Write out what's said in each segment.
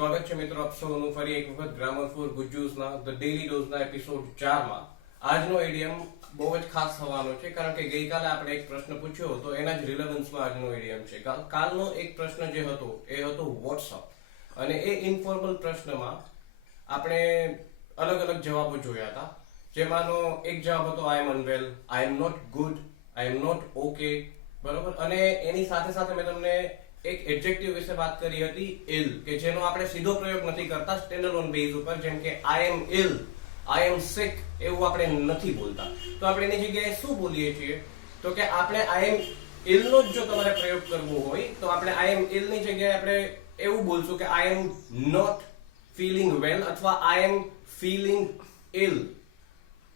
સ્વાગત છે મિત્રો આપ સૌનું ફરી એક વખત ગ્રામર ફોર ગુજ્જુસના ધ ડેલી ડોઝના એપિસોડ 4 માં આજનો ઇડિયમ બહુ જ ખાસ થવાનો છે કારણ કે ગઈકાલે આપણે એક પ્રશ્ન પૂછ્યો હતો એના જ રિલેવન્સમાં આજનો ઇડિયમ છે. કાલનો એક પ્રશ્ન જે હતો એ હતો વોટ્સઅપ અને એ ઇન્ફોર્મલ પ્રશ્નમાં આપણે અલગ અલગ જવાબો જોયા હતા. જેમાંનો એક જવાબ હતો I am unwell, I am not good, I am not okay, બરોબર. અને એની સાથે સાથે મેં તમને એક એડજેક્ટિવ વિશે વાત કરી હતી ઇલ, કે જેનો આપણે સીધો પ્રયોગ નથી કરતા સ્ટેન્ડઅલોન બેઝ ઉપર, જેમ કે આઈ એમ ઇલ, આઈ એમ સિક એવું આપણે નથી બોલતા. તો આપણે એની જગ્યાએ શું બોલીએ છીએ તો કે આપણે આઈ એમ ઇલ નો જ જો તમારે પ્રયોગ કરવો હોય તો આપણે આઈ એમ ઇલ ની જગ્યાએ આપણે એવું બોલશું કે આઈ એમ નોટ ફીલિંગ વેલ અથવા આઈ am feeling ઇલ,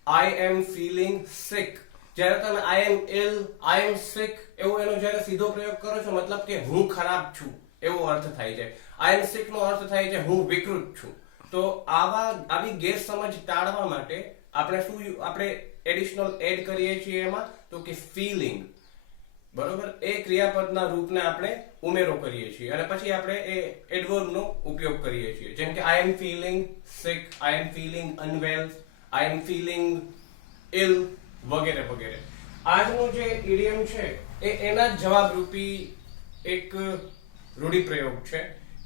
I am feeling સિક. જ્યારે તમે આઈ એમ ઇલ, આઈ એમ સિક એવો એનો જ્યારે સીધો પ્રયોગ કરો છો મતલબ કે હું ખરાબ છું એવો અર્થ થાય છે. આઈ એમ સિક નો અર્થ થાય છે હું વિકૃત છું. તો આવી ગેરસમજ ટાળવા માટે આપણે એડિશનલ એડ કરીએ છીએ એમાં તો કે ફીલિંગ, બરોબર. એ ક્રિયાપદના રૂપને આપણે ઉમેરો કરીએ છીએ અને પછી આપણે એ એડવર્બનો ઉપયોગ કરીએ છીએ, જેમ કે આઈ am feeling six, I am feeling અનવેલ, I am feeling ઇલ વગેરે વગેરે. આજનું જે ઇડિયમ છે એ એના જ જવાબરૂપી એક રૂઢિપ્રયોગ છે.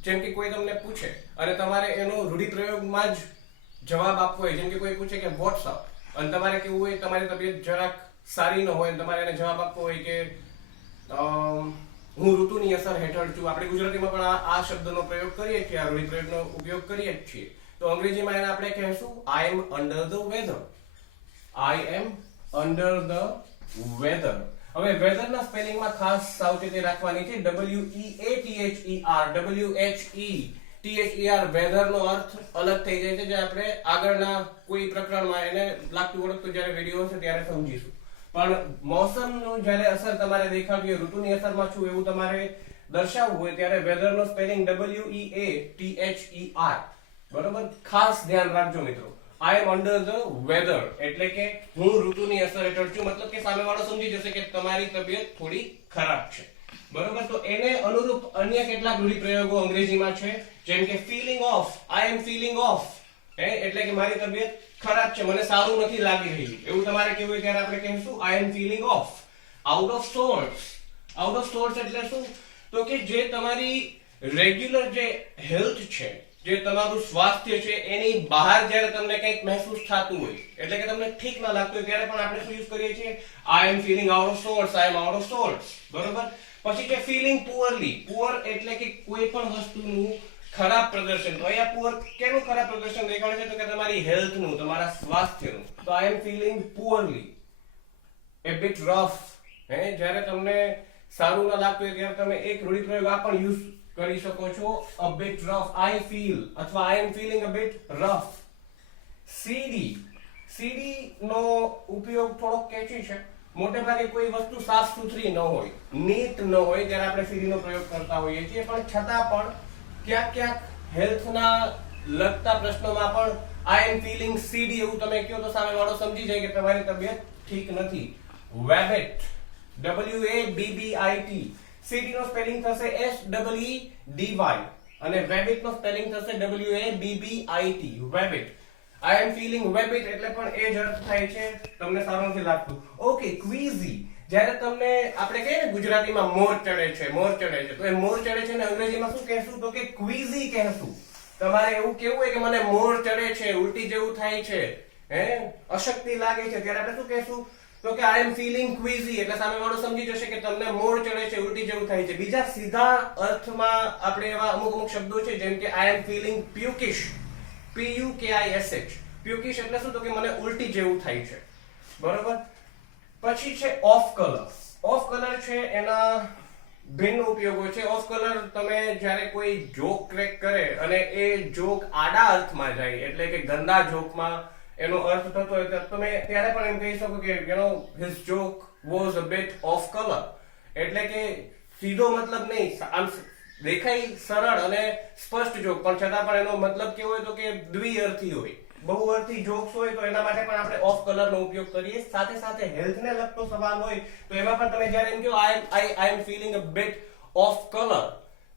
જેમ કે કોઈ તમને પૂછે અને તમારે એનો રૂઢિપ્રયોગમાં જ જવાબ આપવો હોય, જેમ કે કોઈ પૂછે કે વોટ્સઅપ અને તમારે કેવું હોય તમારી તબિયત જરાક સારી ન હોય અને તમારે એને જવાબ આપવો હોય કે હું ઋતુની અસર હેઠળ છું. આપણે ગુજરાતીમાં પણ આ શબ્દનો પ્રયોગ કરીએ છીએ, આ રૂઢિપ્રયોગનો ઉપયોગ કરીએ જ છીએ. તો અંગ્રેજીમાં એને આપણે કહેશું I am under the weather, I am under the weather. હવે વેધર ના સ્પેલિંગમાં ખાસ સાવચેતી રાખવાની છે. WEATHER વેધર નો અર્થ અલગ થઈ જાય છે, જે આપણે આગળના કોઈ પ્રકરણમાં એને લાગતું ઓળખતું જ્યારે વિડિયો હશે ત્યારે સમજીશું. પણ મોસમનું જ્યારે અસર તમારે દેખાડવી હોય, ઋતુની અસરમાં છું એવું તમારે દર્શાવવું હોય ત્યારે વેધર નો સ્પેલિંગ WEATHER, બરોબર. ખાસ ધ્યાન રાખજો મિત્રો. આઈ એમ અંડર ધ વેધર એટલે કે હું ઋતુની અસર હેઠળ છું, મતલબ કે સામેવાળો સમજી જશે કે તમારી તબિયત થોડી ખરાબ છે, બરોબર. તો એને અનુરૂપ અન્ય કેટલાક રૂઢિપ્રયોગો અંગ્રેજીમાં છે, જેમ કે feeling of, I am feeling of, એટલે કે મારી તબિયત ખરાબ છે, મને સારું નથી લાગી રહ્યું એવું તમારે કેવું હોય ત્યારે આપણે કહીશું I am feeling off. Out of sorts, out of sorts એટલે શું તો કે જે તમારી રેગ્યુલર જે હેલ્થ છે, જે તમારું સ્વાસ્થ્ય છે એની બહાર જ્યારે તમને કંઈક મહેસૂસ થતું હોય એટલે કે તમને ઠીક ના લાગતું હોય ત્યારે પણ આપણે શું યુઝ કરીએ છીએ I am feeling out of sorts, I am out of sorts, બરોબર. પછી છે ફીલિંગ પુઅરલી. પુઅર એટલે કે કોઈ પણ વસ્તુનું ખરાબ પ્રદર્શન. તો અહીંયા પુઅર કેનું ખરાબ પ્રદર્શન દેખાડે છે તો કે તમારી હેલ્થનું, તમારા સ્વાસ્થ્યનું. તો આઈ am feeling પુઅરલી, a bit rough. જ્યારે તમને સારું ના લાગતું હોય ત્યારે તમે એક રૂઢિપ્રયોગ આ પણ યુઝ કરી શકો છો, a bit rough, I feel અથવા I am feeling a bit rough. CD નો ઉપયોગ થોડો કેચી છે. મોટે ભાગે કોઈ વસ્તુ સાફ સુથરી ન હોય, નીટ ન હોય ત્યારે આપણે CD નો પ્રયોગ કરતા હોઈએ છીએ, પણ છતાં પણ ક્યાંક હેલ્થના લગતા પ્રશ્નોમાં પણ I am feeling CD એવું તમે કહો તો સામેવાળો સમજી જાય કે તમારી તબિયત ઠીક નથી. વેબિટ, WABBIT. CD નો સ્પેલિંગ થશે SEEDY અને વેબિટ નો સ્પેલિંગ થશે WABBIT, વેબિટ. I am feeling વેબિટ એટલે પણ એ જ અર્થ થાય છે તમને સારું નથી લાગતું. ઓકે, ક્વીઝી. જ્યારે તમને આપણે કહીએ ને ગુજરાતીમાં મોર ચડે છે, મોર ચડે છે, તો એ મોર ચડે છે ને અંગ્રેજીમાં શું કહેશું તો કે ક્વીઝી કહેશું. તમારે એવું કેવું હોય કે મને મોર ચડે છે, ઉલટી જેવું થાય છે, અશક્તિ લાગે છે, ત્યારે આપણે શું કહેશું તો કે આઈ એમ ફીલિંગ ક્વીઝી એટલે સામેવાળો સમજી જશે કે તમને મોર ચડે છે, ઉલટી જેવું થાય છે. બીજા સીધા અર્થમાં આપણે એવા અમુક શબ્દો છે, જેમ કે આઈ એમ ફીલિંગ પ્યુકિશ, PUKISH. પ્યુકિશ એટલે શું તો કે મને ઉલટી જેવું થાય છે, બરોબર. પછી છે ઓફ કલર. ઓફ કલર છે એના ભિન્ન ઉપયોગો છે. ઓફ કલર તમે જ્યારે કોઈ જોક ક્રેક કરે અને એ જોક આડા અર્થમાં જાય એટલે કે ગંદા જોકમાં એનો અર્થ થતો હોય તો તમે ત્યારે પણ એમ કહી શકો કે his joke was a bit off color એટલે કે સીધો મતલબ નહીં, આમ દેખાય સરળ અને સ્પષ્ટ જોક પણ છતાં પણ એનો મતલબ કેવો હોય તો કે દ્વિઅર્થી હોય, બહુઅર્થી જોક્સ હોય તો એના માટે પણ આપણે ઓફ કલર નો ઉપયોગ કરીએ. સાથે સાથે હેલ્થને લગતો સવાલ હોય તો એમાં પણ તમે જ્યારે એમ કહો I am feeling a bit off color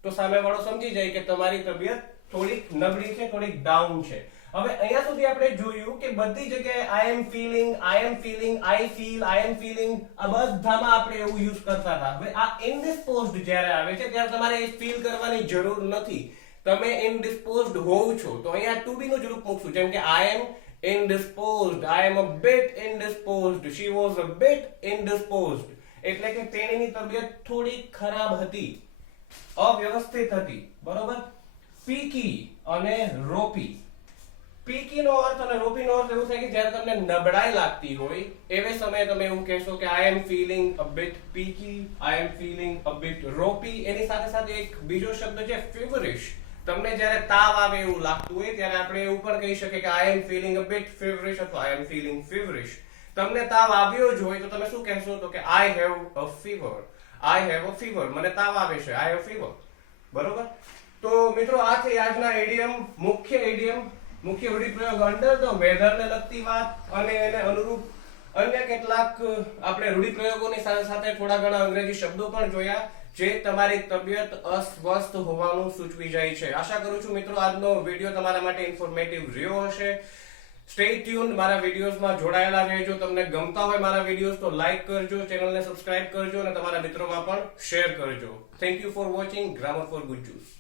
તો સામેવાળો સમજી જાય કે તમારી તબિયત થોડીક નબળી છે, થોડીક ડાઉન છે. હવે અહીંયા સુધી આપણે જોયું કે બધી જગ્યાએ I am feeling, I feel, I am feeling, આ બધામાં આપણે એવું યુઝ કરતા હતા. હવે આ ઇનડિસ્પોઝડ જ્યારે આવે છે ત્યારે તમારે એ ફીલ કરવાની જરૂર નથી. તમે ઇનડિસ્પોઝડ હોવ છો તો અહીંયા ટુ બી નું જ રૂપ મૂકશું. જેમ કે આઈ એમ indisposed, I am a bit indisposed, she was a bit indisposed. એટલે કે તેણીની તબિયત થોડી ખરાબ હતી, અવ્યવસ્થિત હતી. બરોબર. પીકી અને રોપી. પીકી નો અર્થ અને રોપી નો અર્થ એવું થાય કે જ્યારે તમને નબળાઈ લાગતી હોય એવે સમયે તમે એવું કહેશો કે I am feeling a bit peaky, I am feeling a bit ropey. એની સાથે સાથે એક બીજો શબ્દ છે feverish. તમને જ્યારે તાવ આવે એવું લાગતું હોય ત્યારે આપણે એવું પણ કહી શકીએ કે I am feeling a bit feverish અથવા I am feeling feverish. તમને તાવ આવ્યો જ હોય તો તમે શું કહેશો? તો કે I have a fever, I have a fever. મને તાવ આવે છે, I have fever. બરોબર. તો મિત્રો આ છે આજના ઇડિયમ, મુખ્ય રૂઢિપ્રયોગ અંડર ધ વેધર ને લગતી વાત અને એને અનુરૂપ અન્ય કેટલાક આપણે રૂઢિપ્રયોગોની સાથે સાથે થોડા ઘણા અંગ્રેજી શબ્દો પણ જોયા જે તમારી તબિયત અસ્વસ્થ હોવાનું સૂચવી જાય છે. આશા કરું છું મિત્રો આજનો વિડિયો તમારા માટે ઇન્ફોર્મેટિવ રહ્યો હશે. સ્ટે ટ્યુન્ડ, મારા વિડિયોઝમાં જોડાયેલા રહેજો. તમને ગમતા હોય મારા વિડિયોઝ તો લાઈક કરજો, ચેનલને સબસ્ક્રાઇબ કરજો અને તમારા મિત્રોમાં પણ શેર કરજો. Thank you for watching grammar for ગુજ્જુસ.